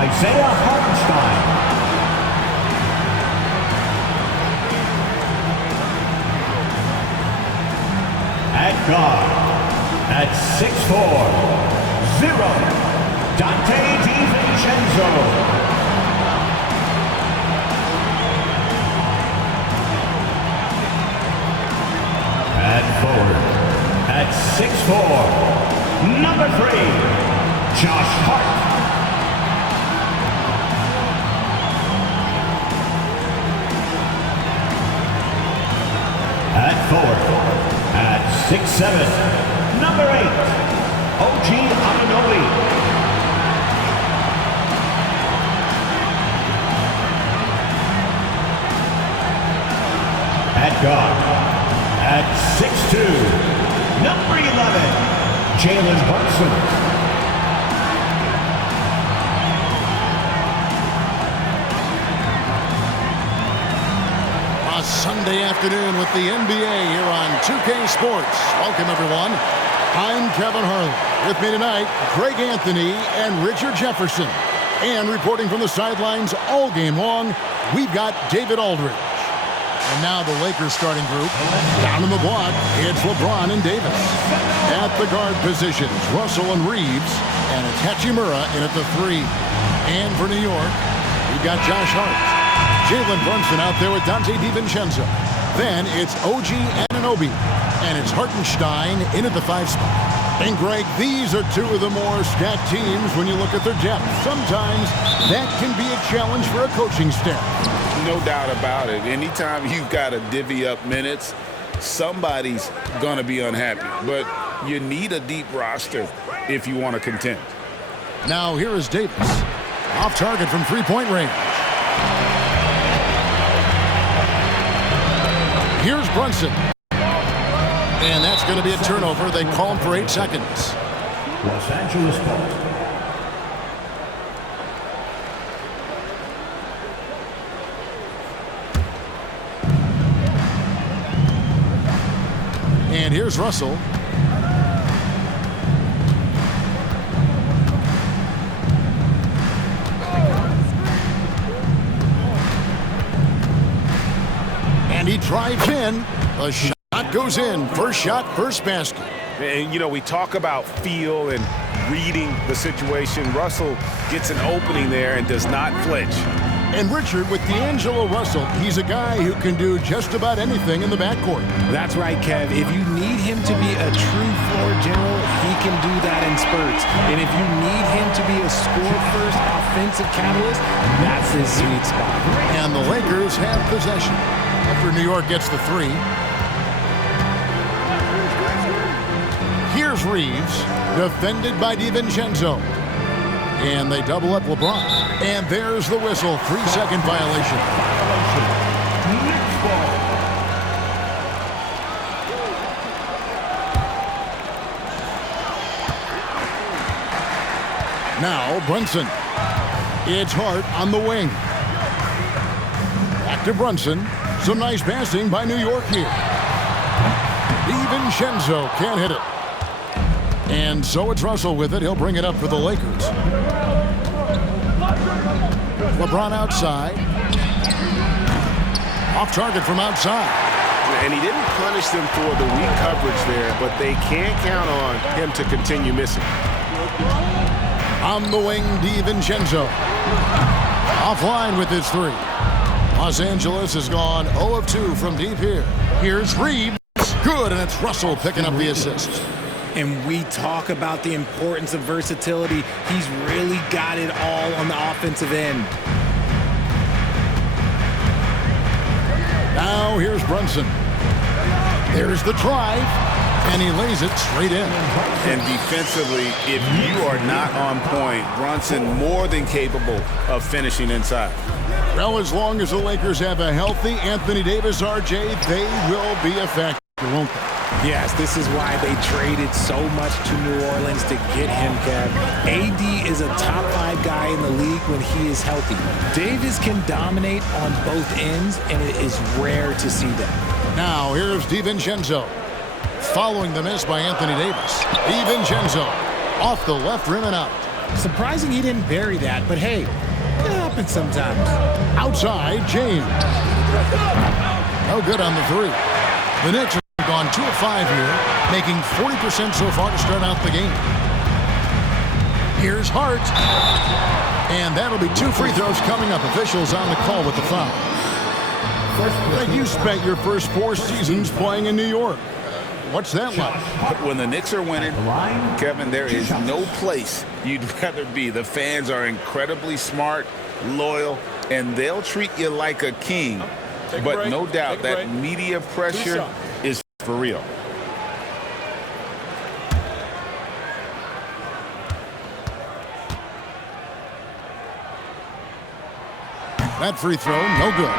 Isaiah Hartenstein. At guard, at 6'4", 0, Dante DiVincenzo. At forward, at 6'4", number 3, Josh Hart. At forward, at 6'7", number 8, OG Anunoby. At guard, at 6'2", number 11, Jalen Brunson. Sunday afternoon with the NBA here on 2K Sports. Welcome, everyone. I'm Kevin Harlan. With me tonight, Greg Anthony and Richard Jefferson. And reporting from the sidelines all game long, we've got David Aldridge. And now the Lakers starting group. Down in the block, it's LeBron and Davis. At the guard positions, Russell and Reeves. And it's Hachimura in at the 3. And for New York, we've got Josh Hart. Jalen Brunson out there with Dante DiVincenzo. Then it's OG Anunoby. And it's Hartenstein in at the 5 spot. And Greg, these are two of the more stacked teams when you look at their depth. Sometimes that can be a challenge for a coaching staff. No doubt about it. Anytime you've got to divvy up minutes, somebody's going to be unhappy. But you need a deep roster if you want to contend. Now here is Davis. Off target from three-point range. Here's Brunson. And that's going to be a turnover. They call him for 8 seconds. Los Angeles ball. And here's Russell. And he drives in. A shot goes in. First shot, first basket. And, you know, we talk about feel and reading the situation. Russell gets an opening there and does not flinch. And Richard, with D'Angelo Russell, he's a guy who can do just about anything in the backcourt. That's right, Kev. If you need him to be a true floor general, he can do that in spurts. And if you need him to be a score-first offensive catalyst, that's his sweet spot. And the Lakers have possession after New York gets the 3. Here's Reeves, defended by DiVincenzo. And they double up LeBron. And there's the whistle. 3-second violation. Now Brunson. It's Hart on the wing. Back to Brunson. Some nice passing by New York here. DiVincenzo can't hit it. And so it's Russell with it. He'll bring it up for the Lakers. LeBron outside. Off target from outside. And he didn't punish them for the weak coverage there, but they can't count on him to continue missing. On the wing, DiVincenzo. Offline with his 3. Los Angeles has gone 0 of 2 from deep here. Here's Reeves. Good, and it's Russell picking up the assist. And we talk about the importance of versatility. He's really got it all on the offensive end. Now here's Brunson. There's the drive, and he lays it straight in. And defensively, if you are not on point, Brunson more than capable of finishing inside. Well, as long as the Lakers have a healthy Anthony Davis, RJ, they will be a factor, won't they? Yes, this is why they traded so much to New Orleans to get him, Kev. AD is a top 5 guy in the league when he is healthy. Davis can dominate on both ends, and it is rare to see that. Now, here's DiVincenzo. Following the miss by Anthony Davis. DiVincenzo off the left rim and out. Surprising he didn't bury that, but hey, it happens sometimes. Outside, James. No good on the three. The Knicks have gone 2 of 5 here, making 40% so far to start out the game. Here's Hart. And that'll be 2 free throws coming up. Officials on the call with the foul. You spent your first 4 seasons playing in New York. What's that like? When the Knicks are winning, Kevin, there is no place you'd rather be. The fans are incredibly smart, loyal, and they'll treat you like a king. But no doubt that media pressure is for real. That free throw, no good.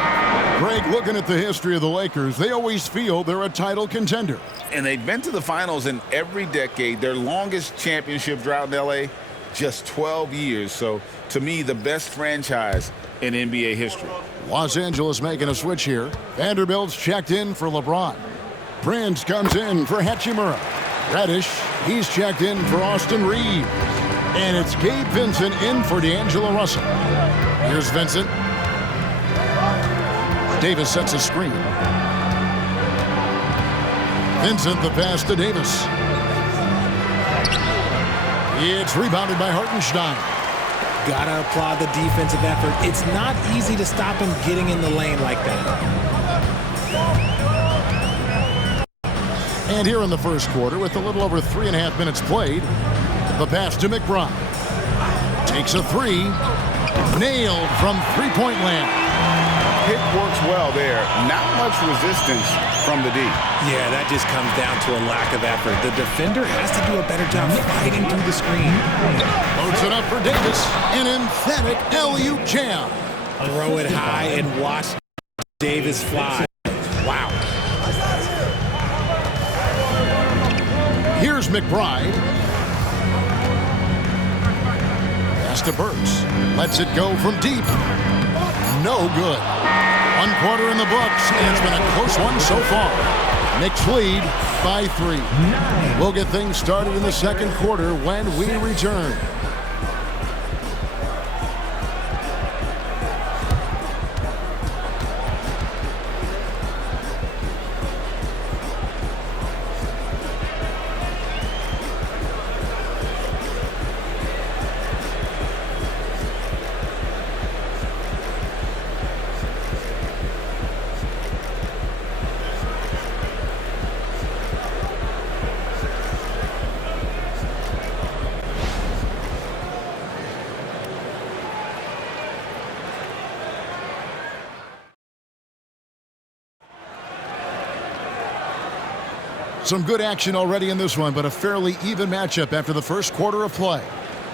Greg, looking at the history of the Lakers, they always feel they're a title contender. And they've been to the finals in every decade. Their longest championship drought in L.A., just 12 years. So, to me, the best franchise in NBA history. Los Angeles making a switch here. Vanderbilt's checked in for LeBron. Prince comes in for Hachimura. Reddish, he's checked in for Austin Reeves. And it's Gabe Vincent in for D'Angelo Russell. Here's Vincent. Davis sets a screen. Vincent the pass to Davis. It's rebounded by Hartenstein. Gotta applaud the defensive effort. It's not easy to stop him getting in the lane like that. And here in the first quarter, with a little over 3.5 minutes played, the pass to McBride. Takes a three. Nailed from three-point land. Hit works well there. Not much resistance from the D. Yeah, that just comes down to a lack of effort. The defender has to do a better job fighting through the screen. Loads it up for Davis. An emphatic alley-oop jam. Throw it high and watch Davis fly. Wow. Here's McBride. Pass to Burks. Lets it go from deep. No good. 1 quarter in the books, and it's been a close one so far. Knicks lead by 3. We'll get things started in the second quarter when we return. Some good action already in this one, but a fairly even matchup after the first quarter of play.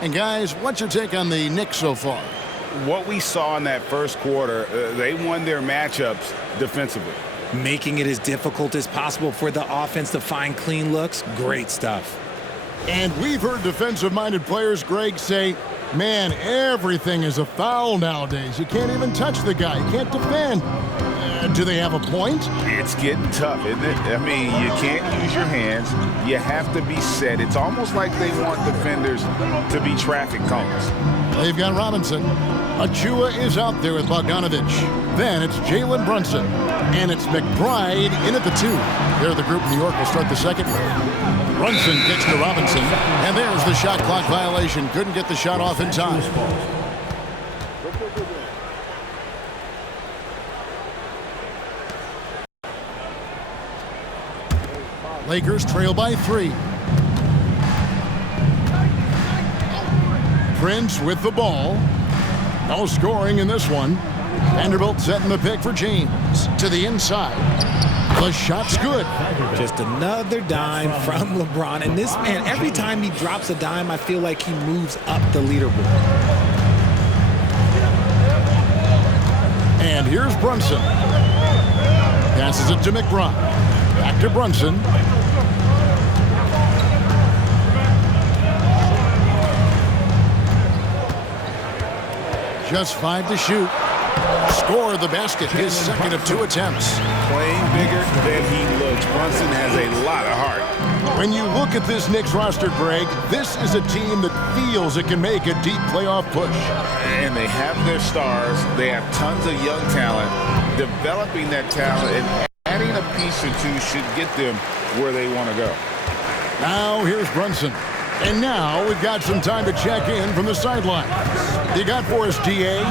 And guys, what's your take on the Knicks so far? What we saw in that first quarter, they won their matchups defensively. Making it as difficult as possible for the offense to find clean looks. Great stuff. And we've heard defensive-minded players, Greg, say, man, everything is a foul nowadays. You can't even touch the guy. You can't defend. Do they have a point? It's getting tough, isn't it? I mean, you can't use your hands. You have to be set. It's almost like they want defenders to be traffic cones. They've got Robinson. Achua is out there with Bogdanovich. Then it's Jalen Brunson. And it's McBride in at the 2. There, the group in New York will start the second round. Brunson kicks to Robinson. And there's the shot clock violation. Couldn't get the shot off in time. Lakers trail by 3. Prince with the ball. No scoring in this one. Vanderbilt setting the pick for James. To the inside. The shot's good. Just another dime from LeBron. And this man, every time he drops a dime, I feel like he moves up the leaderboard. And here's Brunson. Passes it to McBride. Back to Brunson. Just 5 to shoot. Score the basket, his second of 2 attempts. Playing bigger than he looks. Brunson has a lot of heart. When you look at this Knicks roster, Greg, this is a team that feels it can make a deep playoff push. And they have their stars. They have tons of young talent. Developing that talent and adding a piece or two should get them where they want to go. Now here's Brunson. And now we've got some time to check in from the sidelines. You got for us, DA?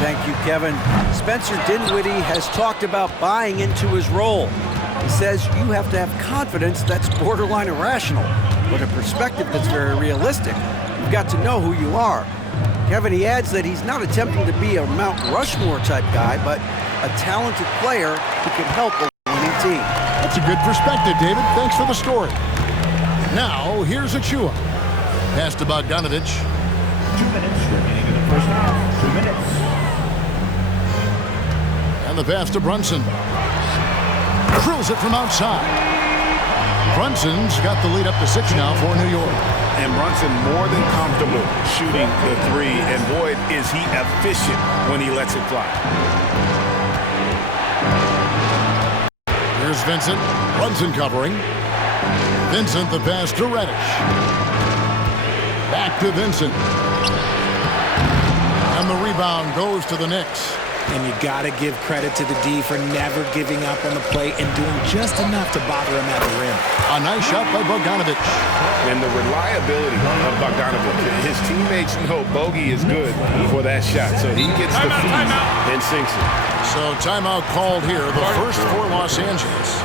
Thank you, Kevin. Spencer Dinwiddie has talked about buying into his role. He says you have to have confidence that's borderline irrational, but a perspective that's very realistic. You've got to know who you are. Kevin, he adds that he's not attempting to be a Mount Rushmore type guy, but a talented player who can help a winning team. That's a good perspective, David. Thanks for the story. Now, here's Achua. Pass to Bogdanovich. 2 minutes remaining in the first half. 2 minutes. And the pass to Brunson. Drills it from outside. Brunson's got the lead up to 6 now for New York. And Brunson more than comfortable shooting the three. And boy, is he efficient when he lets it fly. Here's Vincent. Brunson covering. Vincent the pass to Reddish. Back to Vincent. And the rebound goes to the Knicks. And you got to give credit to the D for never giving up on the play and doing just enough to bother him at the rim. A nice shot by Bogdanovich. And the reliability of Bogdanovich. His teammates know Bogey is good for that shot, so he gets the feed and sinks it. So timeout called here, the first for Los Angeles.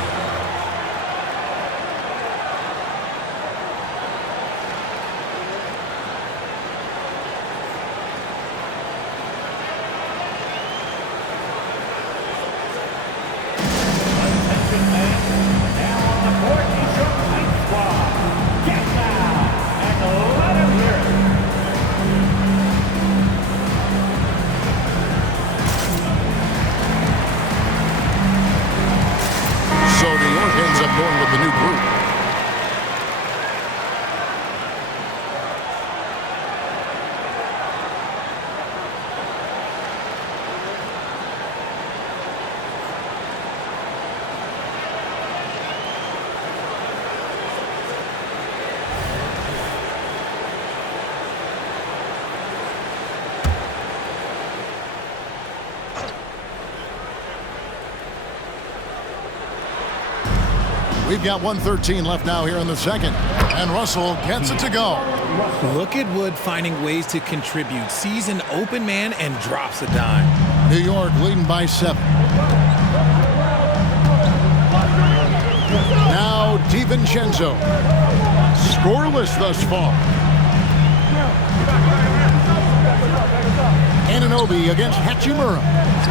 We've got 1:13 left now here in the second. And Russell gets it to go. Look at Wood finding ways to contribute. Sees an open man and drops a dime. New York leading by 7. Now DiVincenzo. Scoreless thus far. Anunoby against Hachimura.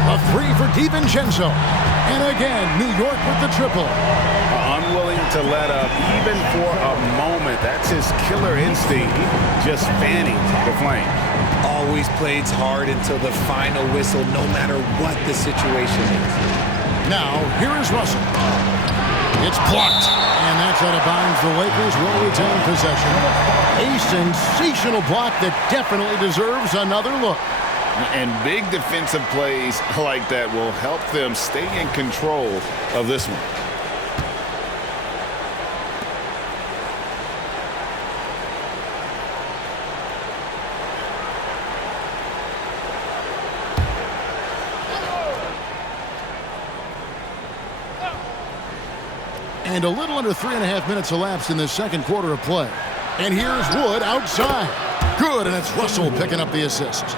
A 3 for DiVincenzo. And again, New York with the triple. Unwilling to let up even for a moment. That's his killer instinct, just fanning the flame. Always plays hard until the final whistle, no matter what the situation is. Now, here is Russell. It's blocked. And that's out of bounds. The Lakers will retain possession. A sensational block that definitely deserves another look. And big defensive plays like that will help them stay in control of this one. And a little under 3.5 minutes elapsed in the second quarter of play. And here's Wood outside. Good, and it's Russell picking up the assist.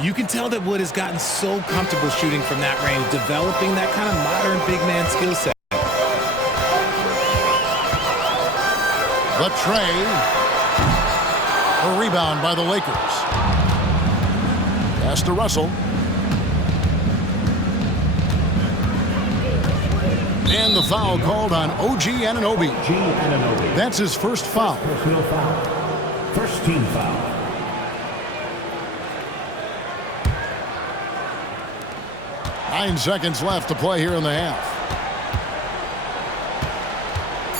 You can tell that Wood has gotten so comfortable shooting from that range, developing that kind of modern big man skill set. The tray. A rebound by the Lakers. Pass to Russell. And the foul called on OG Anunoby. That's his first foul. Personal foul. First team foul. Nine seconds left to play here in the half.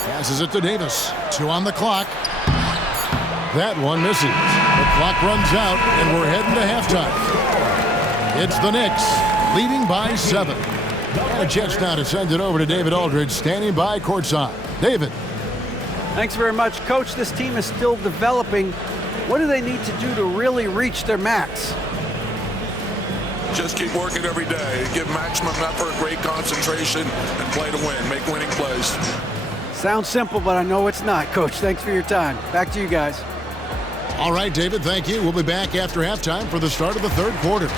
Passes it to Davis. 2 on the clock. That one misses. The clock runs out, and we're heading to halftime. It's the Knicks, leading by 7. And a chance now to send it over to David Aldridge, standing by courtside. David. Thanks very much. Coach, this team is still developing. What do they need to do to really reach their max? Just keep working every day. Give maximum effort, great concentration, and play to win. Make winning plays. Sounds simple, but I know it's not, Coach. Thanks for your time. Back to you guys. All right, David, thank you. We'll be back after halftime for the start of the third quarter.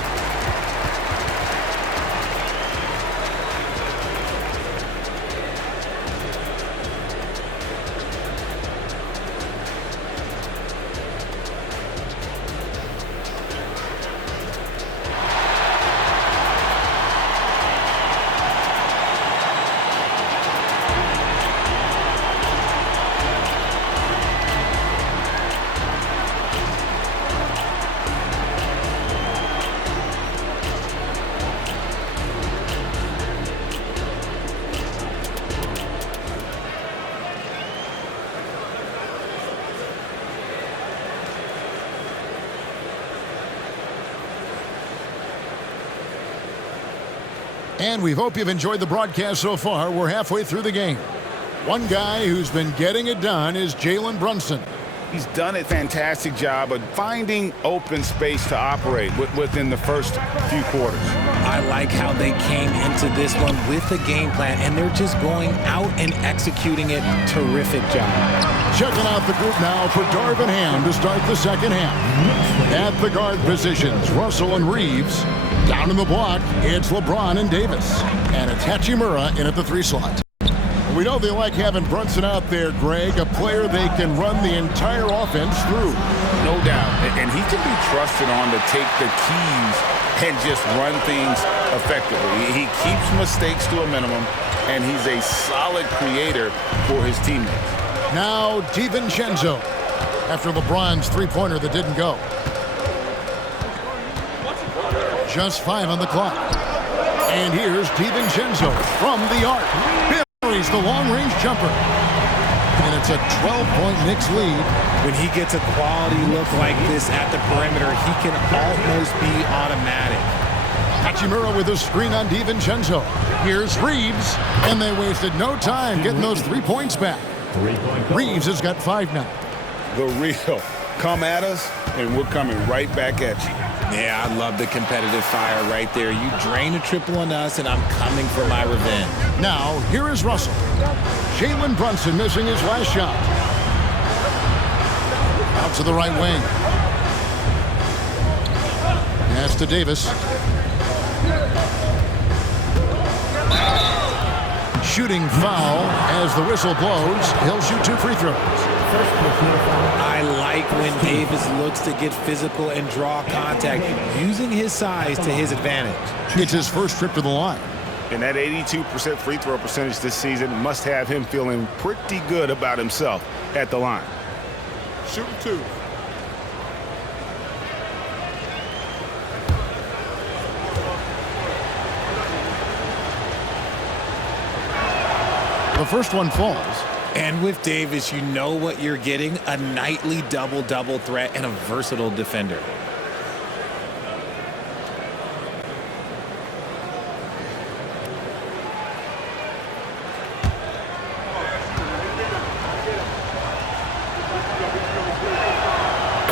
And we hope you've enjoyed the broadcast so far. We're halfway through the game. One guy who's been getting it done is Jalen Brunson. He's done a fantastic job of finding open space to operate within the first few quarters. I like how they came into this one with a game plan, and they're just going out and executing it. Terrific job. Checking out the group now for Darvin Ham to start the second half. At the guard positions, Russell and Reeves. Down in the block, it's LeBron and Davis. And it's Hachimura in at the 3 slot. We know they like having Brunson out there, Greg, a player they can run the entire offense through. No doubt. And he can be trusted on to take the keys and just run things effectively. He keeps mistakes to a minimum, and he's a solid creator for his teammates. Now DiVincenzo after LeBron's three-pointer that didn't go. Just 5 on the clock. And here's DiVincenzo from the arc. Buries the long-range jumper. And it's a 12-point Knicks lead. When he gets a quality look like this at the perimeter, he can almost be automatic. Hachimura with a screen on DiVincenzo. Here's Reeves. And they wasted no time getting those 3 points back. Reeves has got 5 now. The real. Come at us, and we're coming right back at you. Yeah, I love the competitive fire right there. You drain a triple on us, and I'm coming for my revenge. Now, here is Russell. Jalen Brunson missing his last shot. Out to the right wing. Pass to Davis. Shooting foul as the whistle blows. He'll shoot 2 free throws. I like when Davis looks to get physical and draw contact, using his size to his advantage. It's his first trip to the line. And that 82% free throw percentage this season must have him feeling pretty good about himself at the line. Shooting 2. The first one falls. And with Davis, you know what you're getting, a nightly double-double threat and a versatile defender.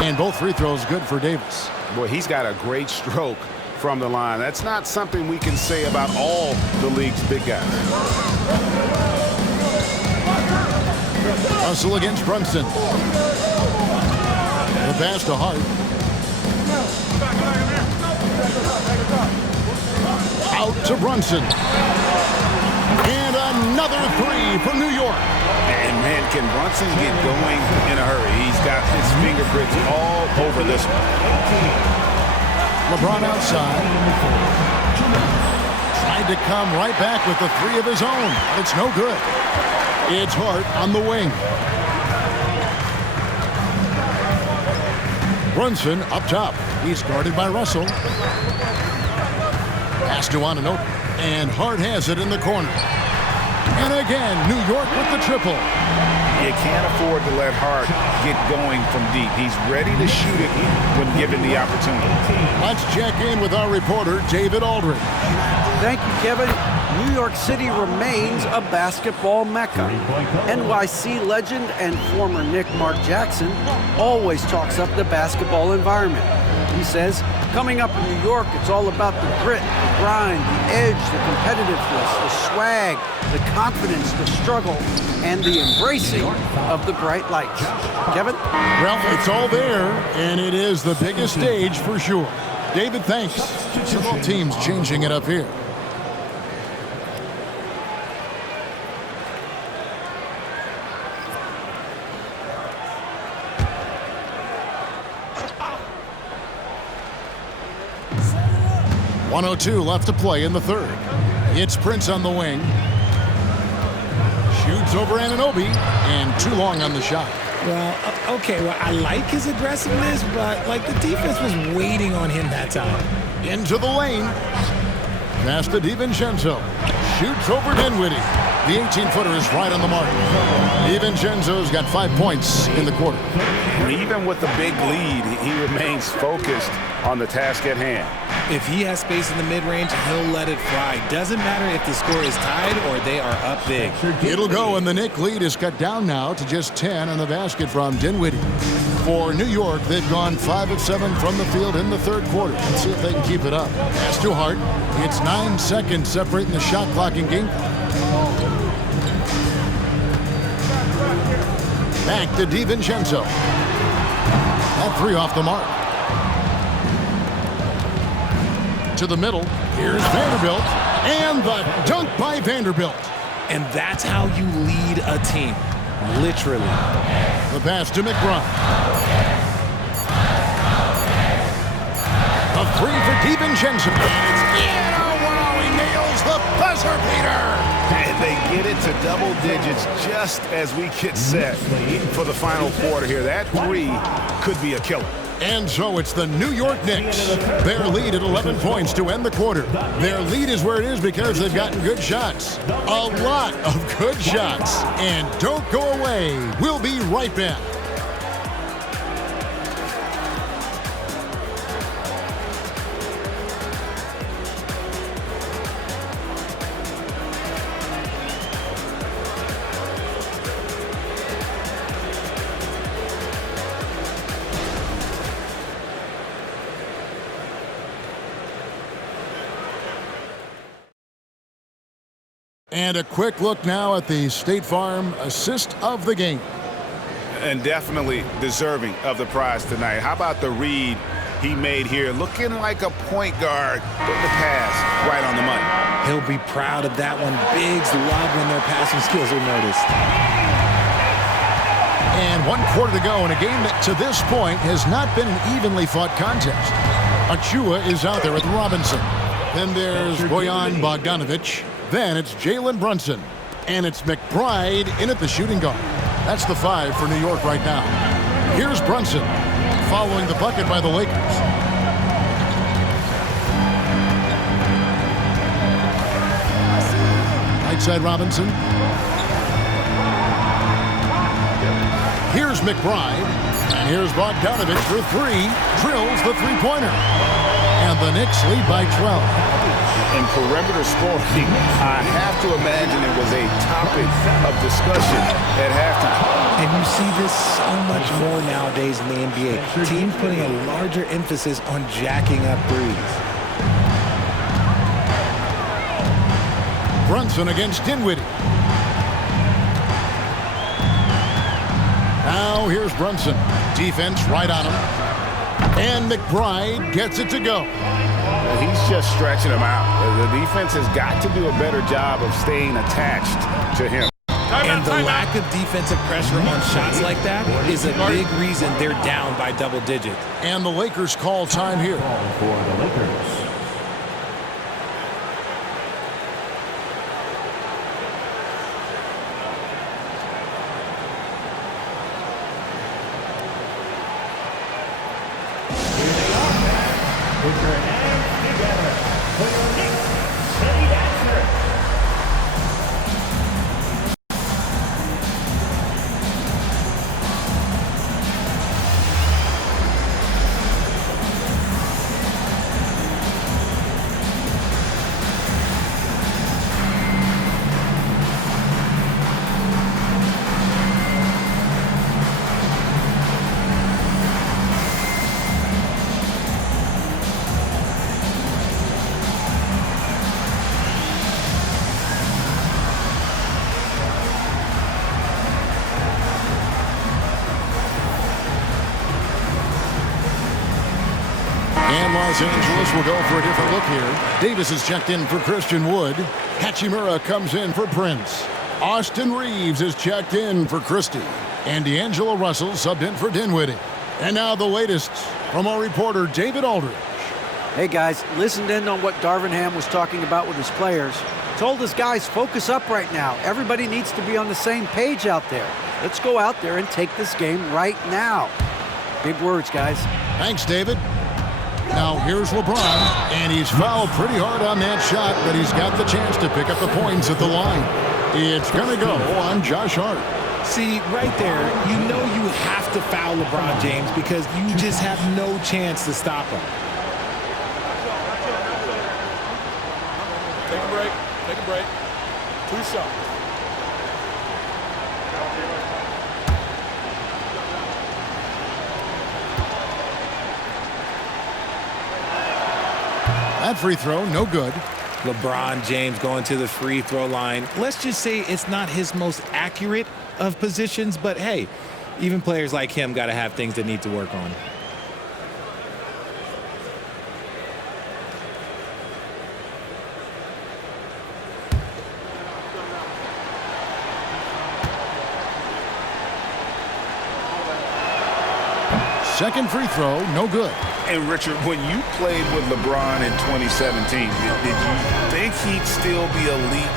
And both free throws good for Davis. Boy, he's got a great stroke from the line. That's not something we can say about all the league's big guys. Russell against Brunson. The pass to Hart. Out to Brunson. And another 3 for New York. And man, can Brunson get going in a hurry? He's got his fingerprints all over this one. LeBron outside. Tried to come right back with the 3 of his own. It's no good. It's Hart on the wing. Brunson up top. He's guarded by Russell. Pass to Ainda. And Hart has it in the corner. And again, New York with the triple. You can't afford to let Hart get going from deep. He's ready to shoot it when given the opportunity. Let's check in with our reporter, David Aldridge. Thank you, Kevin. New York City remains a basketball mecca. NYC legend and former Knick Mark Jackson always talks up the basketball environment. He says, coming up in New York, it's all about the grit, the grind, the edge, the competitiveness, the swag, the confidence, the struggle, and the embracing of the bright lights. Kevin? Well, it's all there, and it is the biggest stage for sure. David, thanks. Several teams changing it up here. .102 left to play in the third. It's Prince on the wing. Shoots over Anunoby, and too long on the shot. Well, okay, well, I like his aggressiveness, but, like, the defense was waiting on him that time. Into the lane. Pass to DiVincenzo. Shoots over Dinwiddie. The 18-footer is right on the mark. DiVincenzo's got 5 points in the quarter. And even with the big lead, he remains focused on the task at hand. If he has space in the mid-range, he'll let it fly. Doesn't matter if the score is tied or they are up big. It'll go, and the Knick lead is cut down now to just 10 on the basket from Dinwiddie. For New York, they've gone 5 of 7 from the field in the third quarter. Let's see if they can keep it up. Pass to Hart. It's 9 seconds separating the shot clock and game. Back to DiVincenzo. That 3 off the mark. To the middle. Here's Vanderbilt. And the dunk by Vanderbilt. And that's how you lead a team. Literally. The pass to McBride. A 3 for DiVincenzo. And it's in. Oh, wow, he nails the buzzer beater. And they get it to double digits just as we get set for the final quarter here. That 3 could be a killer. And so it's the New York Knicks. Their lead at 11 points to end the quarter. Their lead is where it is because they've gotten good shots. A lot of good shots. And don't go away. We'll be right back. And a quick look now at the State Farm assist of the game. And definitely deserving of the prize tonight. How about the read he made here? Looking like a point guard. Put the pass right on the money. He'll be proud of that one. Bigs love when their passing skills are noticed. And 1 quarter to go in a game that to this point has not been an evenly fought contest. Achua is out there with Robinson. Then there's Bojan Bogdanovic. Then it's Jalen Brunson. And it's McBride in at the shooting guard. That's the 5 for New York right now. Here's Brunson following the bucket by the Lakers. Right side Robinson. Here's McBride. And here's Bogdanovic for 3. Drills the three-pointer. And the Knicks lead by 12. In perimeter scoring, I have to imagine it was a topic of discussion at halftime. And you see this so much more nowadays in the NBA. Teams putting a larger emphasis on jacking up threes. Brunson against Dinwiddie. Now here's Brunson. Defense right on him. And McBride gets it to go. He's just stretching him out. The defense has got to do a better job of staying attached to him. And the lack of defensive pressure on shots like that is a big reason they're down by double digits. And the Lakers call time here. For the Lakers. Put your hands together for your Knicks City Dancer. And Los Angeles will go for a different look here. Davis is checked in for Christian Wood. Hachimura comes in for Prince. Austin Reeves is checked in for Christie. And D'Angelo Russell subbed in for Dinwiddie. And now the latest from our reporter, David Aldridge. Hey guys, listened in on what Darvingham was talking about with his players. Told his guys, focus up right now. Everybody needs to be on the same page out there. Let's go out there and take this game right now. Big words, guys. Thanks, David. Now here's LeBron, and he's fouled pretty hard on that shot, but he's got the chance to pick up the points at the line. It's going to go on Josh Hart. See, right there, you know you have to foul LeBron James because you just have no chance to stop him. Take a break. Take a break. 2 shots. That free throw, no good. LeBron James going to the free throw line. Let's just say it's not his most accurate of positions, but hey, even players like him got to have things that need to work on. Second free throw, no good. And Richard, when you played with LeBron in 2017, did you think he'd still be elite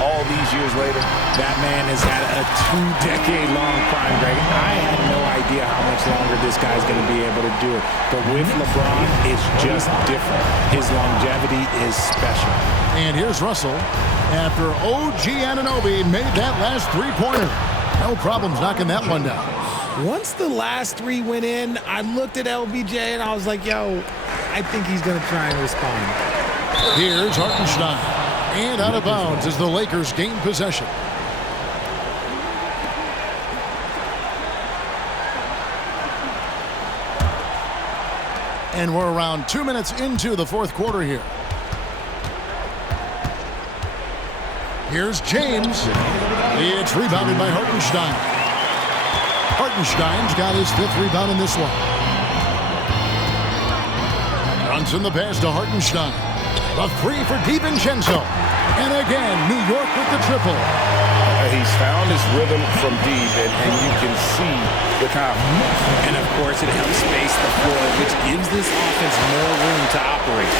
all these years later? That man has had a 2-decade-long prime, Greg. I had no idea how much longer this guy's going to be able to do it. But with LeBron, it's just different. His longevity is special. And here's Russell after OG Anunoby made that last three-pointer. No problems knocking that one down. Once the last 3 went in, I looked at LBJ and I was like, yo, I think he's going to try and respond. Here's Hartenstein. And out of bounds as the Lakers gain possession. And we're around 2 minutes into the fourth quarter here. Here's James. It's rebounded by Hartenstein. Hartenstein's got his 5th rebound in this one. Brunson the pass to Hartenstein. The 3 for DiVincenzo. And again, New York with the triple. He's found his rhythm from deep, and you can see the confidence. And of course, it helps space the floor, which gives this offense more room to operate.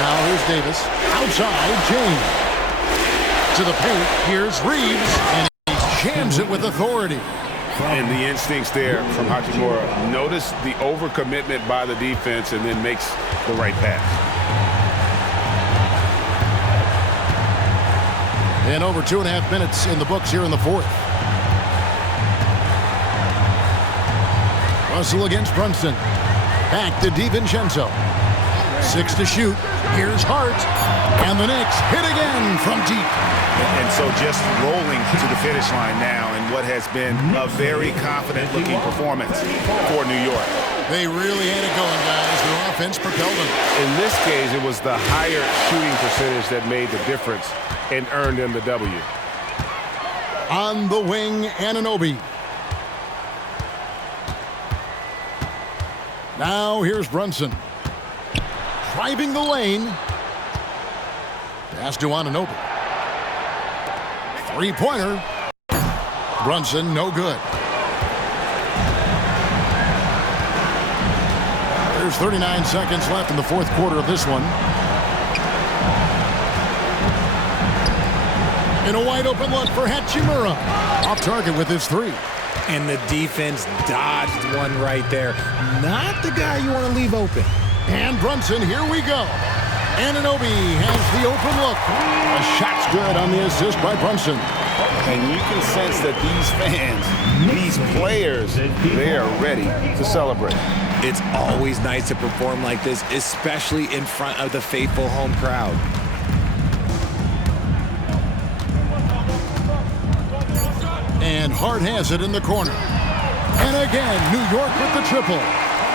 Now here's Davis. Outside, James. To the paint, here's Reeves. And he jams it with authority. And the instincts there from Hachimura. Notice the overcommitment by the defense and then makes the right pass. And over 2.5 minutes in the books here in the fourth. Russell against Brunson. Back to DiVincenzo. 6 to shoot. Here's Hart. And the Knicks hit again from deep. And so just rolling to the finish line now in what has been a very confident-looking performance for New York. They really had it going, guys. Their offense propelled them. In this case, it was the higher shooting percentage that made the difference and earned them the W. On the wing, Anunoby. Now here's Brunson. Driving the lane. Pass to Anunoby. Three-pointer. Brunson, no good. There's 39 seconds left in the fourth quarter of this one. In a wide-open look for Hachimura. Off target with his 3. And the defense dodged one right there. Not the guy you want to leave open. And Brunson, here we go. Anunoby has the open look. A shot's good on the assist by Brunson. And you can sense that these fans, these players, they are ready to celebrate. It's always nice to perform like this, especially in front of the faithful home crowd. And Hart has it in the corner. And again, New York with the triple.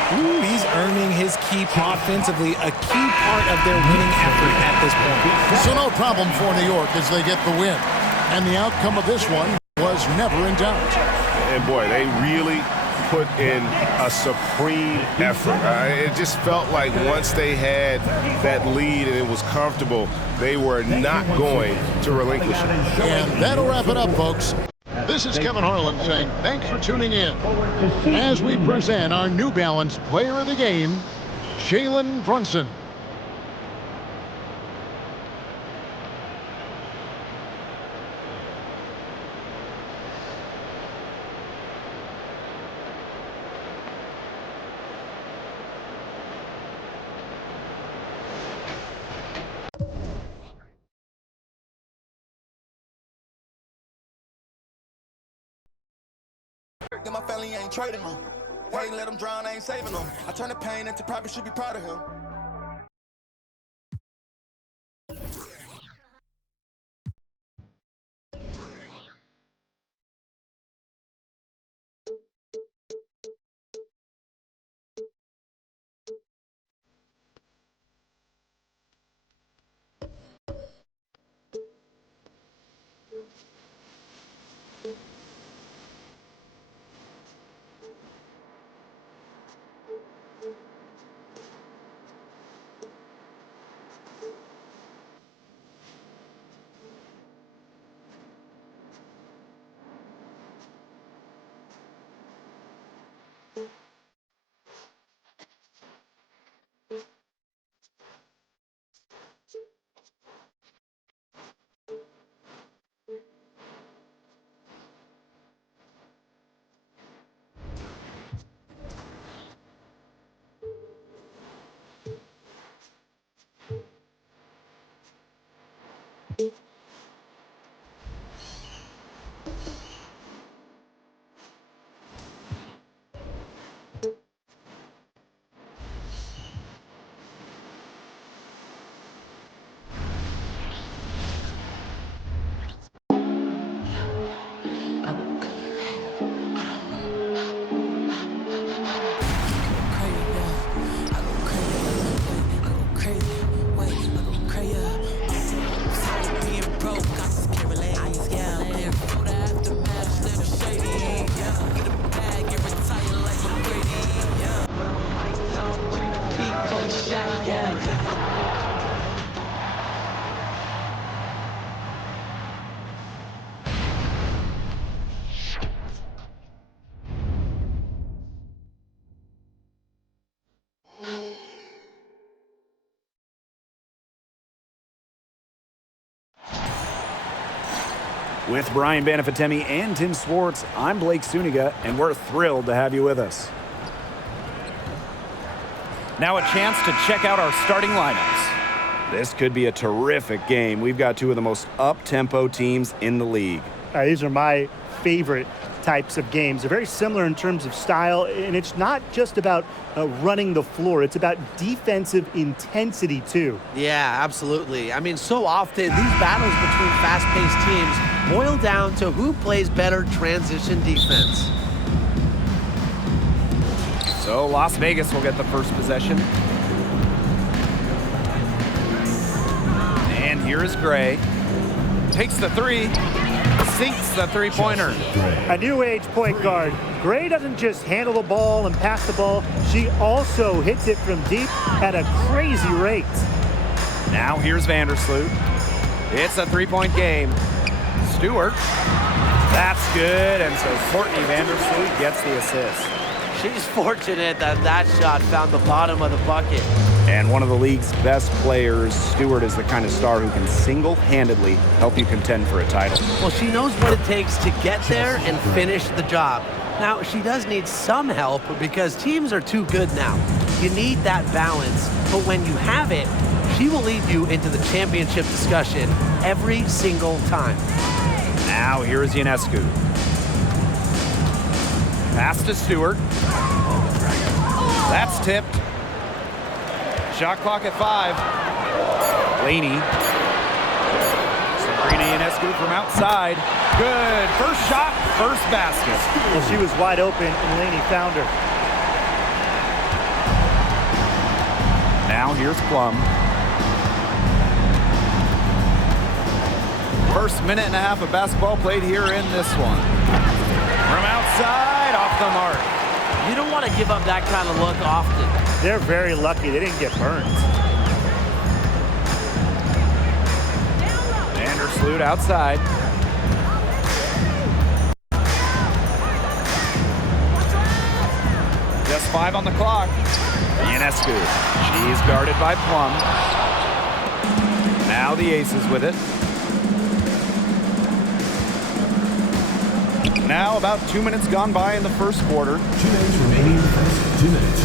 Ooh, he's earning his keep offensively, a key part of their winning effort at this point. So no problem for New York as they get the win. And the outcome of this one was never in doubt. And boy, they really put in a supreme effort. It just felt like once they had that lead and it was comfortable, they were not going to relinquish it. And that'll wrap it up, folks. This is Kevin Harlan saying thanks for tuning in as we present our New Balance Player of the Game, Jalen Brunson. Then my family ain't trading them. Hey, let them drown, I ain't saving them. I turn the pain into probably should be proud of him. With Brian Banafitemi and Tim Swartz, I'm Blake Suniga, and we're thrilled to have you with us. Now a chance to check out our starting lineups. This could be a terrific game. We've got two of the most up-tempo teams in the league. These are my favorite types of games. They're very similar in terms of style, and it's not just about running the floor. It's about defensive intensity, too. Yeah, absolutely. I mean, so often these battles between fast-paced teams boil down to who plays better transition defense. So Las Vegas will get the first possession. And here's Gray. Takes the three. Sinks the three-pointer. A new age point guard. Gray doesn't just handle the ball and pass the ball. She also hits it from deep at a crazy rate. Now here's Vandersloot. It's a three-point game. Stewart. That's good. And so Courtney Vandersloot gets the assist. She's fortunate that that shot found the bottom of the bucket. And one of the league's best players, Stewart, is the kind of star who can single-handedly help you contend for a title. Well, she knows what it takes to get there and finish the job. Now, she does need some help because teams are too good now. You need that balance, but when you have it, she will lead you into the championship discussion every single time. Now, here's Ionescu. Pass to Stewart. That's tipped. Shot clock at 5. Laney. Sabrina Ionescu from outside. Good. First shot, first basket. Well, she was wide open, and Laney found her. Now here's Plum. First minute and a half of basketball played here in this one. From outside, off the mark. You don't want to give up that kind of look often. They're very lucky they didn't get burned. Vandersloot outside. Just 5 on the clock. Ionescu. She's guarded by Plum. Now the Aces with it. Now about 2 minutes gone by in the first quarter. 2 minutes remaining in the first. 2 minutes.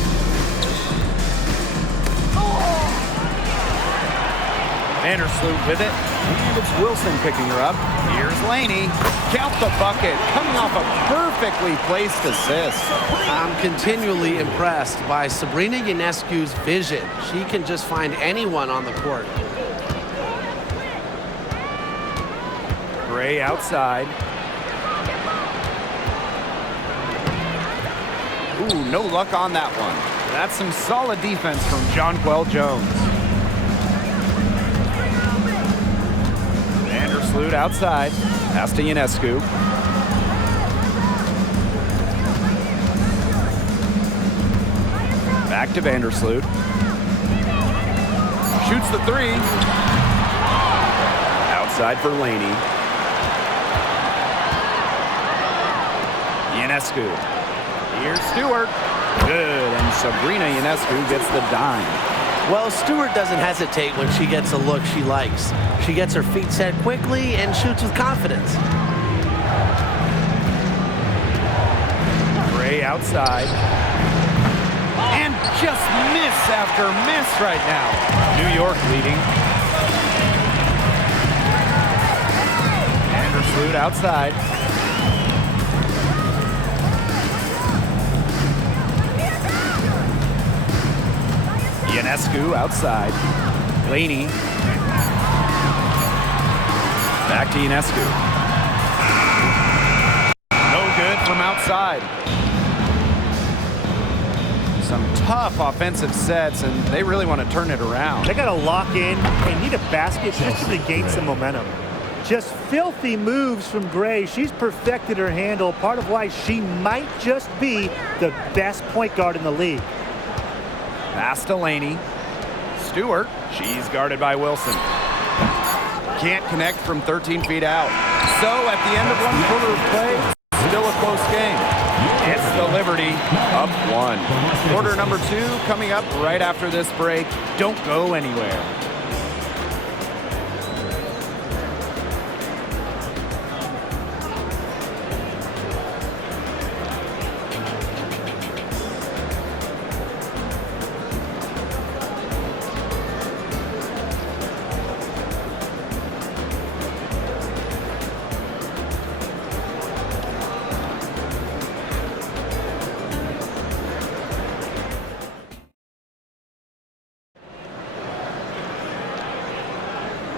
Vandersloot with it. And it's Wilson picking her up. Here's Laney. Count the bucket. Coming off a perfectly placed assist. I'm continually impressed by Sabrina Ionescu's vision. She can just find anyone on the court. Gray outside. Ooh, no luck on that one. That's some solid defense from Jonquel Jones. Vandersloot outside. Pass to Ionescu. Back to Vandersloot. Shoots the 3. Outside for Laney. Ionescu. Here's Stewart. Good, and Sabrina Ionescu gets the dime. Well, Stewart doesn't hesitate when she gets a look she likes. She gets her feet set quickly and shoots with confidence. Gray outside. And just miss after miss right now. New York leading. Vandersloot outside. Ionescu outside. Laney. Back to Ionescu. No good from outside. Some tough offensive sets, and they really want to turn it around. They got to lock in and need a basket just to regain some momentum. Just filthy moves from Gray. She's perfected her handle, part of why she might just be the best point guard in the league. Pass to Laney. Stewart. She's guarded by Wilson. Can't connect from 13 feet out. So at the end of one quarter of play, still a close game. It's the Liberty up 1. Quarter number 2 coming up right after this break. Don't go anywhere.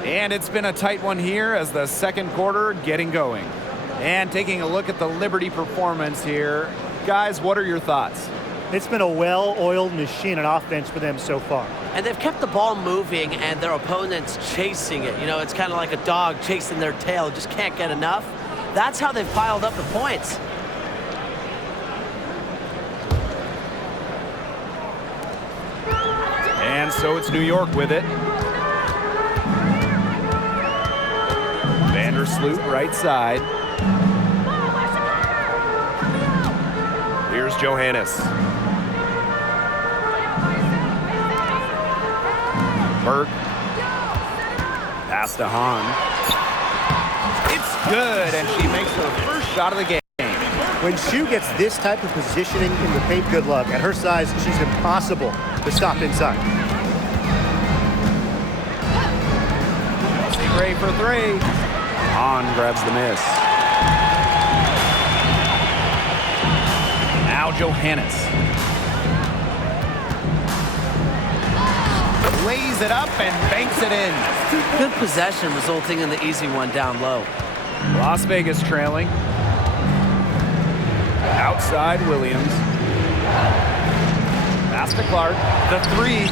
And it's been a tight one here as the second quarter getting going. And taking a look at the Liberty performance here. Guys, what are your thoughts? It's been a well-oiled machine on offense for them so far. And they've kept the ball moving and their opponents chasing it. You know, it's kind of like a dog chasing their tail, just can't get enough. That's how they've piled up the points. And so it's New York with it. Vandersloot right side. Here's Johannes. Burke. Pass to Hahn. It's good, and she makes her first shot of the game. When Shu gets this type of positioning in the paint, good luck. At her size, she's impossible to stop inside. Gray for 3. Hahn grabs the miss. Now Johannes. Lays it up and banks it in. Good possession resulting in the easy one down low. Las Vegas trailing. Outside Williams. Pass to Clark. The 3.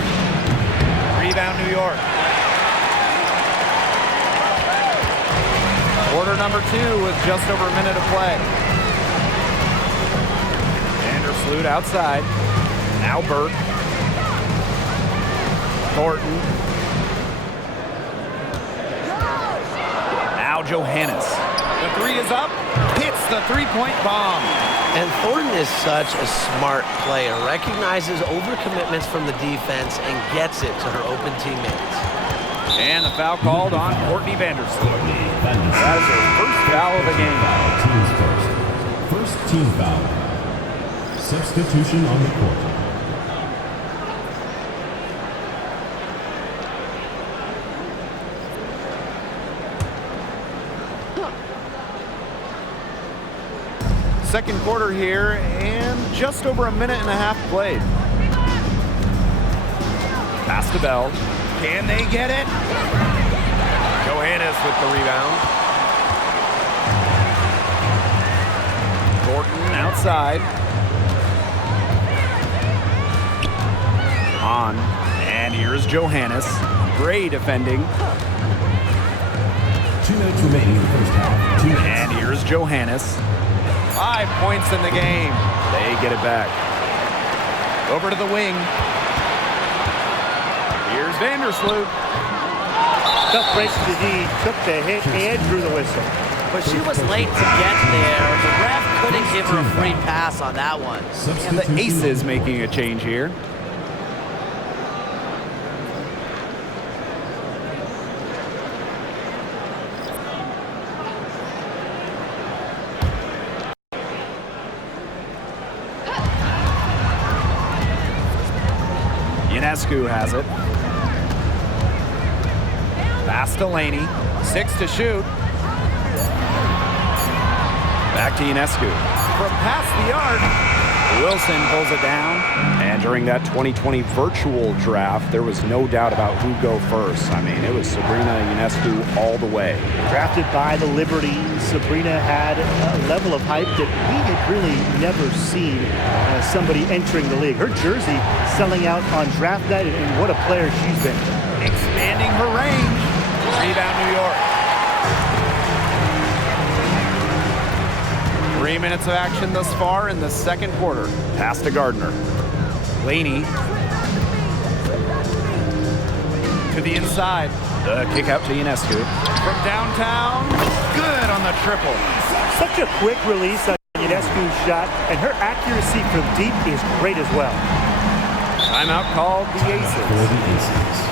Rebound New York. Quarter number 2 with just over a minute of play. Vandersloot outside. Now Burke. Thornton. Now Johannes. The three is up. Hits the three-point bomb. And Thornton is such a smart player. Recognizes overcommitments from the defense and gets it to her open teammates. And the foul called on Courtney Vandersloot. That is her first foul of the game. First team foul. Substitution on the court. Second quarter here, and just over a minute and a half played. Pass to Bell. Can they get it? Johannes with the rebound. Gordon outside. On. And here's Johannes. Gray defending. 2 minutes remaining in the first half. 2 minutes. And here's Johannes. 5 points in the game. They get it back. Over to the wing. Here's Vandersloot. Tough break to the D, took the hit and drew the whistle. But she was late to get there. The ref couldn't give her a free pass on that one. And the Aces making a change here. Ionescu has it. Pass to Laney. 6 to shoot. Back to Ionescu. From past the arc, Wilson pulls it down. And during that 2020 virtual draft, there was no doubt about who'd go first. I mean, it was Sabrina Ionescu all the way. Drafted by the Liberty, Sabrina had a level of hype that we had really never seen somebody entering the league. Her jersey selling out on draft night, and what a player she's been. Expanding her range. Rebound New York. 3 minutes of action thus far in the second quarter. Pass to Gardner. Laney. To the inside. The kick out to Ionescu. From downtown. Good on the triple. Such a quick release on Ionescu's shot, and her accuracy from deep is great as well. Timeout called the Aces. For the Aces.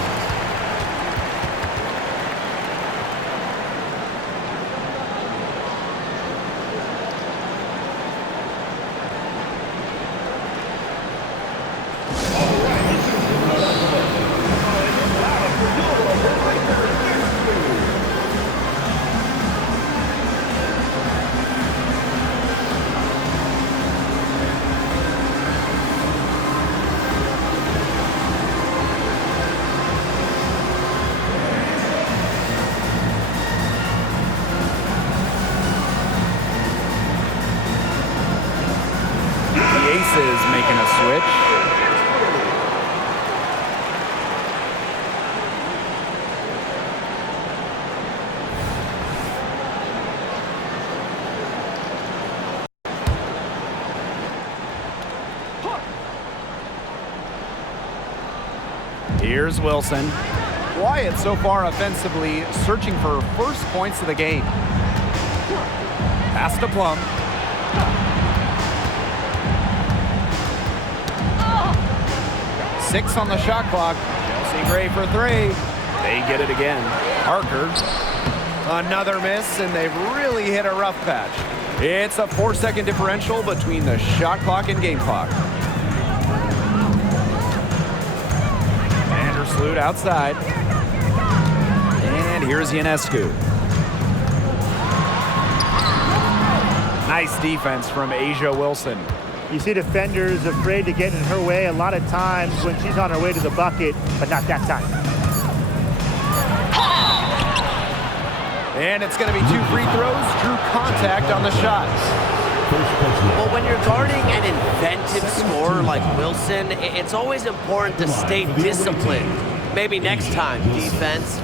Aces making a switch. Here's Wilson. Wyatt so far offensively searching for first points of the game. Pass to Plum. Six on the shot clock. Chelsea Gray for three. They get it again. Parker. Another miss, and they've really hit a rough patch. It's a 4-second differential between the shot clock and game clock. Vandersloot outside. And here's Ionescu. Nice defense from Asia Wilson. You see defenders afraid to get in her way a lot of times when she's on her way to the bucket, but not that time. And it's going to be 2 free throws. Drew contact on the shots. Well, when you're guarding an inventive scorer like Wilson, it's always important to stay disciplined. Maybe next time, defense.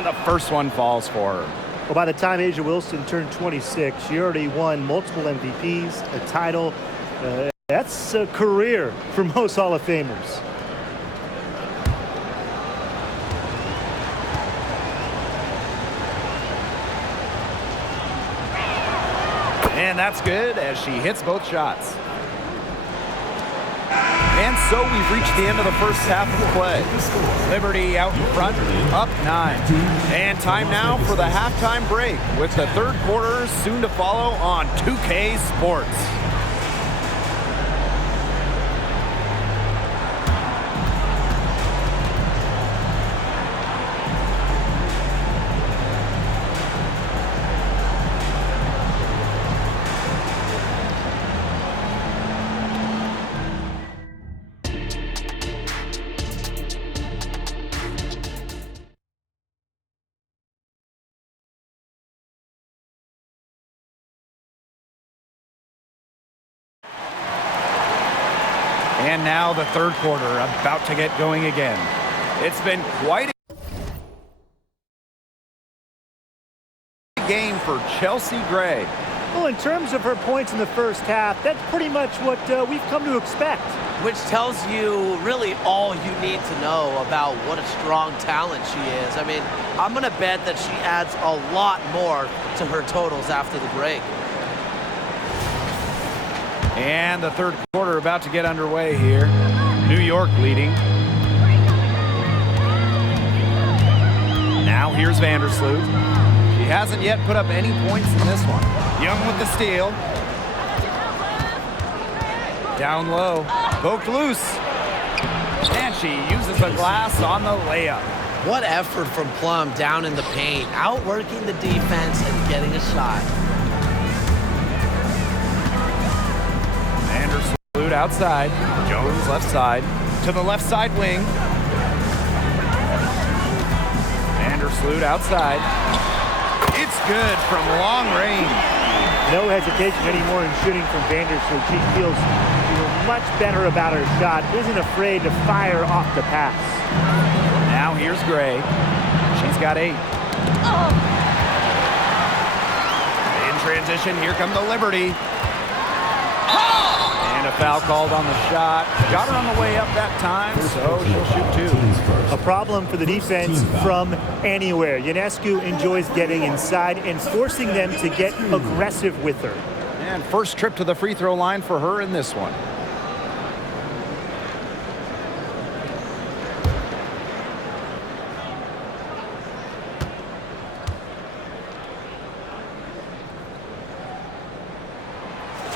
And the first one falls for her. Well, by the time A'ja Wilson turned 26, she already won multiple MVPs, a title. That's a career for most Hall of Famers. And that's good as she hits both shots. And so we've reached the end of the first half of play. Liberty out in front, up 9. And time now for the halftime break with the third quarter soon to follow on 2K Sports. And now the third quarter about to get going again. It's been quite a game for Chelsea Gray. Well, in terms of her points in the first half, that's pretty much what we've come to expect. Which tells you really all you need to know about what a strong talent she is. I mean, I'm going to bet that she adds a lot more to her totals after the break. And the third quarter about to get underway here. New York leading. Now here's Vandersloot. She hasn't yet put up any points in this one. Young with the steal. Down low. Poked loose. And she uses the glass on the layup. What effort from Plum down in the paint, outworking the defense and getting a shot. Vandersloot outside. Jones left side. To the left side wing. Vandersloot outside. It's good from long range. No hesitation anymore in shooting from Vandersloot. She feels much better about her shot. Isn't afraid to fire off the pass. Now here's Gray. She's got 8. In transition, here come the Liberty. And a foul called on the shot. Got her on the way up that time, so she'll shoot 2. A problem for the defense from anywhere. Ionescu enjoys getting inside and forcing them to get aggressive with her. And first trip to the free throw line for her in this one.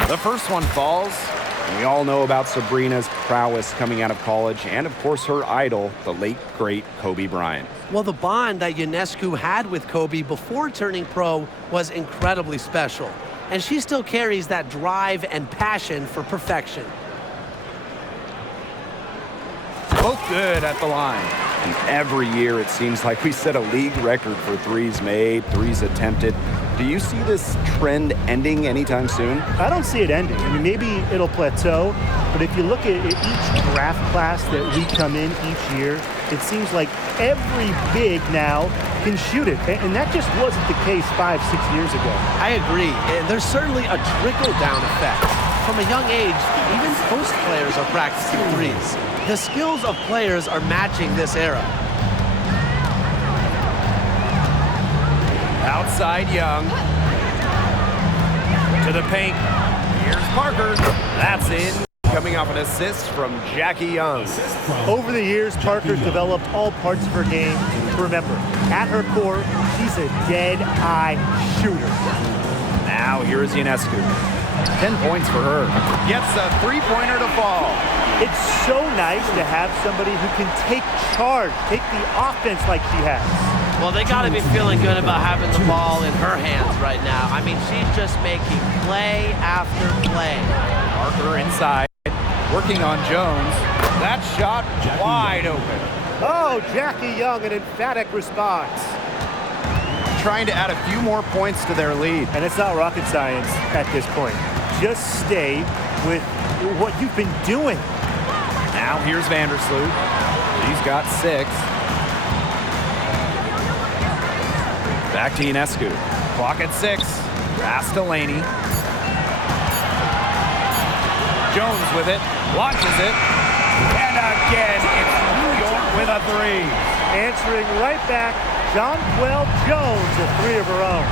The first one falls. We all know about Sabrina's prowess coming out of college and, of course, her idol, the late, great Kobe Bryant. Well, the bond that Ionescu had with Kobe before turning pro was incredibly special. And she still carries that drive and passion for perfection. Both good at the line. And every year it seems like we set a league record for threes made, threes attempted. Do you see this trend ending anytime soon? I don't see it ending. I mean, maybe it'll plateau, but if you look at each draft class that we come in each year, it seems like every big now can shoot it. And that just wasn't the case 5-6 years ago. I agree. And there's certainly a trickle-down effect. From a young age, even post players are practicing threes. The skills of players are matching this era. Outside Young. To the paint. Here's Parker. That's in. Coming off an assist from Jackie Young. Over the years, Parker's developed all parts of her game. Remember, at her core, she's a dead-eye shooter. Now here is Ionescu. 10 points for her. Gets a three-pointer to fall. It's so nice to have somebody who can take charge, take the offense like she has. Well, they got to be feeling good about having the ball in her hands right now. I mean, she's just making play after play. Parker inside, working on Jones. That shot wide open. Oh, Jackie Young, an emphatic response. Trying to add a few more points to their lead. And it's not rocket science at this point. Just stay with what you've been doing. Now here's Vandersloot. She's got 6. Back to Ionescu. Clock at 6. Pass to Laney. Jones with it. Launches it. And again, it's New York with a 3. Answering right back, Jonquel Jones, a 3 of her own.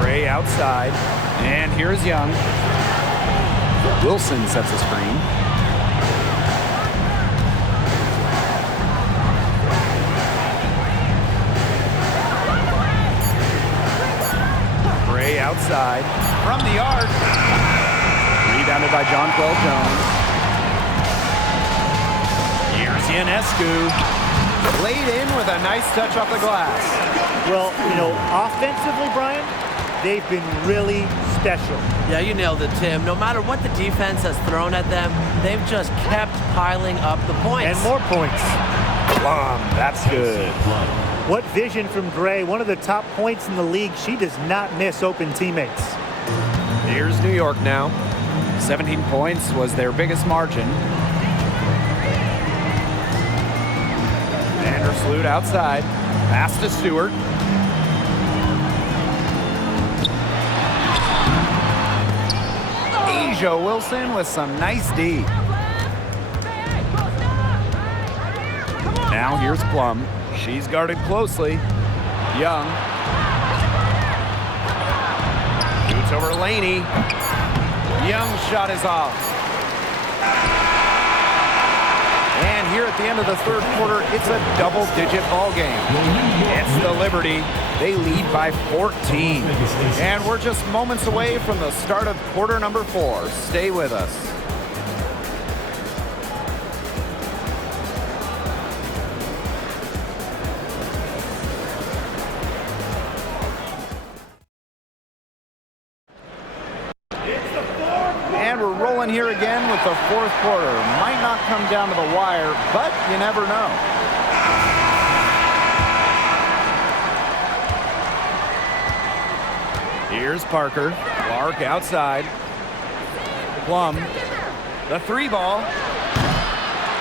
Gray outside. And here's Young. Wilson sets a screen. Gray outside. From the arc. Rebounded by Jonquel Jones. Here's Ionescu. Laid in with a nice touch off the glass. Well, you know, offensively, Brian, they've been really special. Yeah, you nailed it, Tim. No matter what the defense has thrown at them, they've just kept piling up the points. And more points. That's good. What vision from Gray, one of the top points in the league. She does not miss open teammates. Here's New York now. 17 points was their biggest margin. Vandersloot outside. Pass to Stewart. Asia Wilson with some nice D. Now here's Plum. She's guarded closely. Young. Shoots over Laney. Young's shot is off. And here at the end of the third quarter, it's a double-digit ball game. It's the Liberty. They lead by 14. And we're just moments away from the start of quarter number 4. Stay with us. And we're rolling here again with the fourth quarter. Might not come down to the wire, but you never know. Here's Parker. Clark outside. Plum. The 3 ball.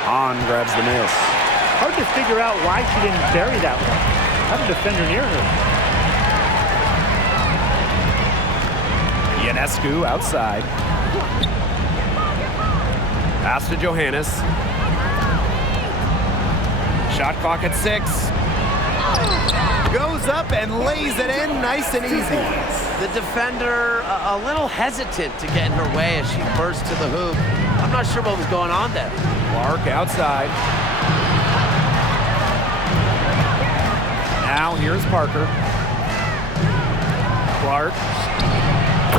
Hahn grabs the miss. Hard to figure out why she didn't bury that one. Had a defender near her. Ionescu outside. Pass to Johannes. Shot clock at 6. Goes up and lays it in nice and easy. The defender a little hesitant to get in her way as she burst to the hoop. I'm not sure what was going on there. Clark outside. Now here's Parker. Clark.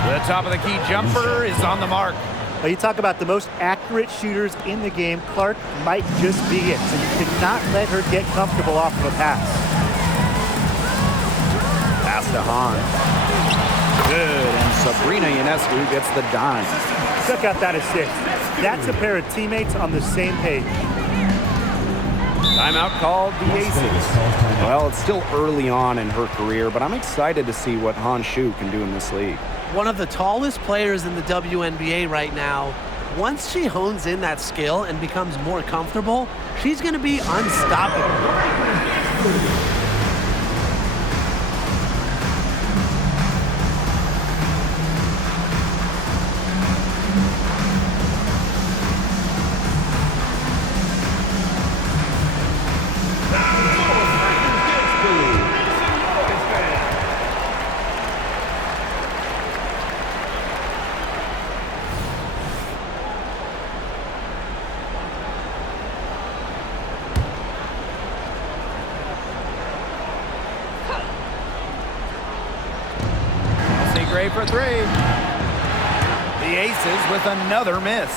The top of the key jumper is on the mark. Well, you talk about the most accurate shooters in the game. Clark might just be it, so you cannot let her get comfortable off of a pass. Pass to Hahn. Good, and Sabrina Ionescu gets the dime. Check out that assist. That's a pair of teammates on the same page. Timeout called the Aces. Well, it's still early on in her career, but I'm excited to see what Han Shu can do in this league. One of the tallest players in the WNBA right now. Once she hones in that skill and becomes more comfortable, she's going to be unstoppable. Gray for 3. The Aces with another miss.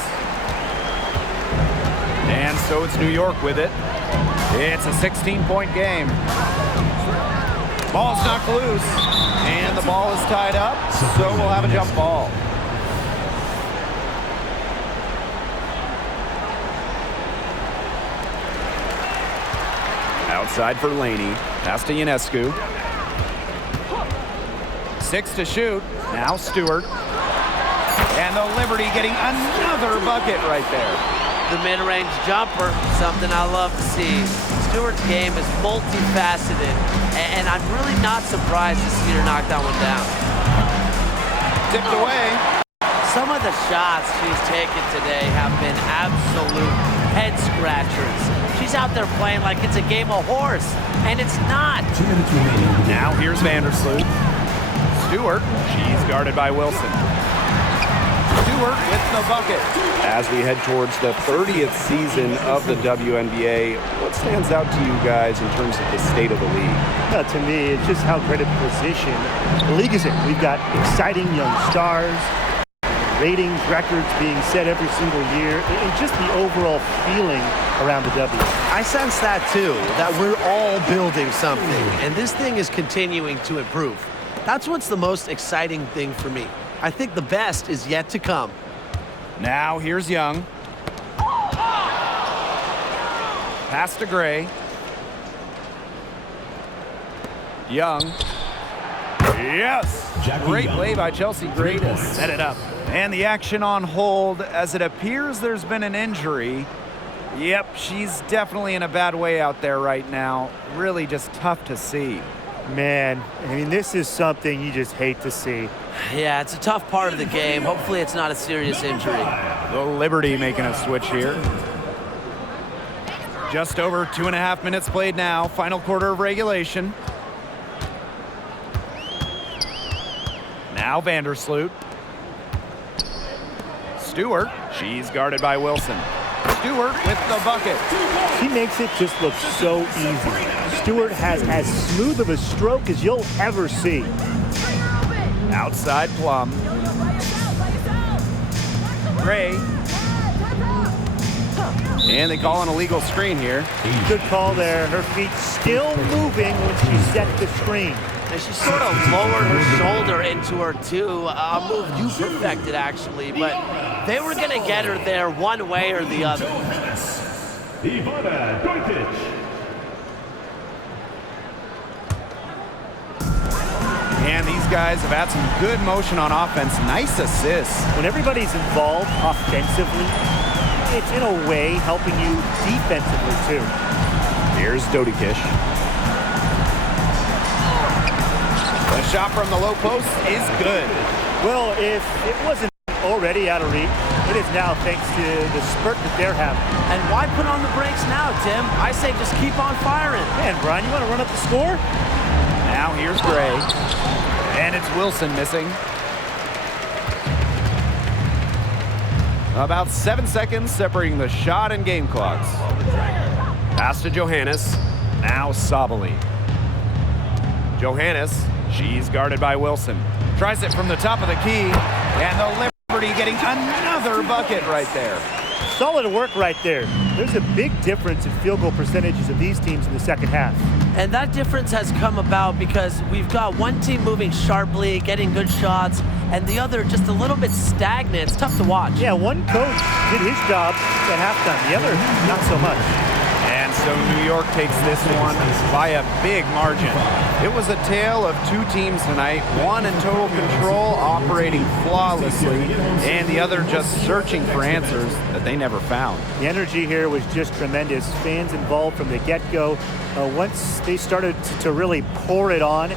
And so it's New York with it. It's a 16-point game. Ball's knocked loose. And the ball is tied up, so we'll have a jump ball. Outside for Laney. Pass to Ionescu. 6 to shoot. Now Stewart. And the Liberty getting another bucket right there. the mid-range jumper, something I love to see. Stewart's game is multifaceted, and I'm really not surprised to see her knock that one down. Tipped away. Some of the shots she's taken today have been absolute head-scratchers. She's out there playing like it's a game of horse, and it's not. Now here's Vandersloot. Stewart, she's guarded by Wilson. Stewart with the bucket. As we head towards the 30th season of the WNBA, what stands out to you guys in terms of the state of the league? Well, to me, it's just how great a position the league is in. We've got exciting young stars, ratings, records being set every single year, and just the overall feeling around the W. I sense that too, that we're all building something, and this thing is continuing to improve. That's what's the most exciting thing for me. I think the best is yet to come. Now here's Young. Pass to Gray. Young. Yes! Great play by Chelsea Gray to set it up. And the action on hold as it appears there's been an injury. Yep, she's definitely in a bad way out there right now. Really just tough to see. Man, I mean, this is something you just hate to see. Yeah, it's a tough part of the game. Hopefully it's not a serious injury. The Liberty making a switch here. Just over 2.5 minutes played now. Final quarter of regulation. Now Vandersloot. Stewart, she's guarded by Wilson. Stewart with the bucket. She makes it just look so easy. Stewart has as smooth of a stroke as you'll ever see. Outside Plum. Gray. And they call an illegal screen here. Good call there. Her feet still moving when she set the screen. And she sort of lowered her shoulder into her too. A move you perfected, actually, but they were going to get her there one way or the other. And these guys have had some good motion on offense. Nice assists. When everybody's involved offensively, it's in a way helping you defensively too. Here's Dodikish. The shot from the low post is good. Well, if it wasn't already out of reach, it is now thanks to the spurt that they're having. And why put on the brakes now, Tim? I say just keep on firing. Man, Brian, you want to run up the score? Now here's Gray. And it's Wilson missing. About 7 seconds separating the shot and game clocks. Pass to Johannes. Now Sabali. Johannes, she's guarded by Wilson. Tries it from the top of the key. And the Liberty getting another bucket right there. Solid work right there. There's a big difference in field goal percentages of these teams in the second half. And that difference has come about because we've got one team moving sharply, getting good shots, and the other just a little bit stagnant. It's tough to watch. Yeah, one coach did his job at halftime, the other not so much. And so New York takes this one by a big margin. It was a tale of two teams tonight, one in total control, operating flawlessly, and the other just searching for answers that they never found. The energy here was just tremendous. Fans involved from the get-go. Once they started to really pour it on,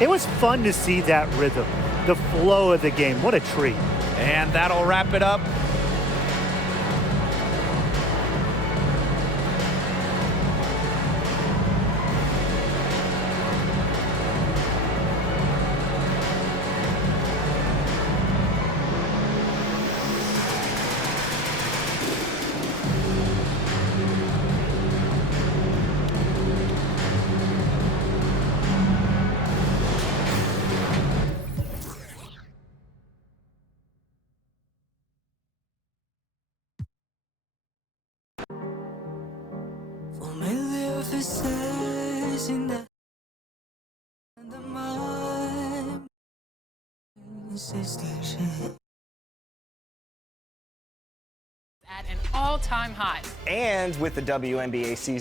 it was fun to see that rhythm, the flow of the game. What a treat. And that'll wrap it up. At an all-time high. And with the WNBA season